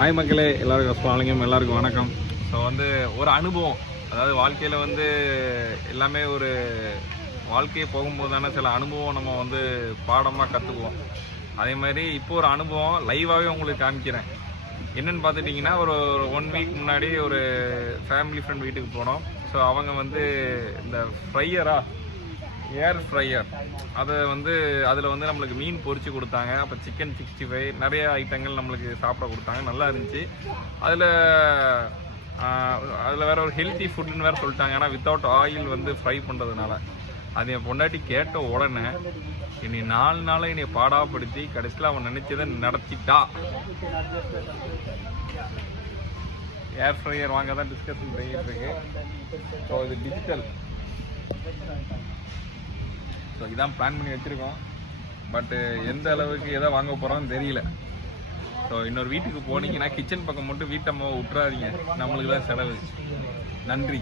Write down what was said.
Hi மக்களே, எல்லாருக்கும் அஸ்ஸலாமு எல்லாருக்கும் வணக்கம். ஸோ ஒரு அனுபவம், அதாவது வாழ்க்கையில் எல்லாமே ஒரு வாழ்க்கையை போகும்போது தானே சில அனுபவம் நம்ம பாடமாக கற்றுக்குவோம். அதே மாதிரி இப்போ ஒரு அனுபவம் லைவாகவே உங்களுக்கு காமிக்கிறேன். என்னென்னு பார்த்துட்டிங்கன்னா, ஒரு 1 வீக் முன்னாடி ஒரு ஃபேமிலி ஃப்ரெண்ட் வீட்டுக்கு போனோம். ஸோ அவங்க இந்த ஏர் ஃப்ரையர் அதை அதில் நம்மளுக்கு மீன் பொரிச்சு கொடுத்தாங்க. அப்போ சிக்கன் 65 நிறைய ஐட்டங்கள் நம்மளுக்கு சாப்பிட கொடுத்தாங்க. நல்லா இருந்துச்சு. அதில் வேறு ஒரு ஹெல்த்தி ஃபுட்டுன்னு வேறு சொல்லிட்டாங்க. ஆனால் வித்தவுட் ஆயில் ஃப்ரை பண்ணுறதுனால அது என் பொண்டாட்டி கேட்ட உடனே இனி 4 நாளை என்னை பாடாப்படுத்தி கடைசியில் அவன் நினச்சதை நடத்திட்டா. ஏர் ஃப்ரையர் வாங்க தான் டிஸ்கஷன் பண்ணிகிட்டு இருக்கு. ஸோ இது டிஜிட்டல். ஸோ இதான் பிளான் பண்ணி வச்சுருக்கோம். பட்டு எந்த அளவுக்கு எதை வாங்க போகிறோம்னு தெரியல. ஸோ இன்னொரு வீட்டுக்கு போனீங்கன்னா கிச்சன் பக்கம் மட்டும் வீட்டம்மாவை விட்டுறாதீங்க, நம்மளுக்கு தான் செலவு. நன்றி.